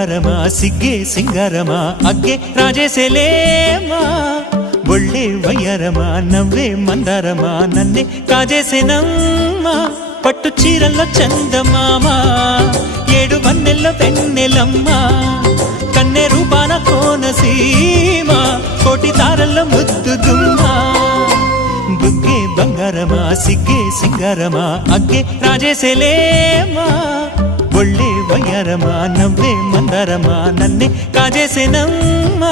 బంగారమా సిగ్గే సింగారమా అగ్గే రాజేసేలేమా ఒళ్ళే వయ్యారమా నవ్వే మందారమా నన్నే కాజేసేనమ్మా పట్టు చీరల్లో చందమామా ఏడు వన్నెల్లో వెన్నెలమ్మా కన్నె రూపాన కోనసీమ కోటి తారల్లో ముద్దుదుమ్మా బుగ్గే బంగారమా సిగ్గే సింగారమా అగ్గే రాజేసేలేమా ఒళ్ళే వయ్యారమా నవ్వే మందారమా నన్నే కాజేసేనమ్మా